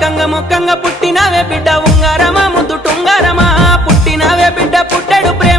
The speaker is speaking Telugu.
ఒక్కంగ మొక్కంగ పుట్టినవే బిడ్డ ఉంగారమా ముద్దు టుంగారమా పుట్టినవే బిడ్డ పుట్టెడు ప్రేమ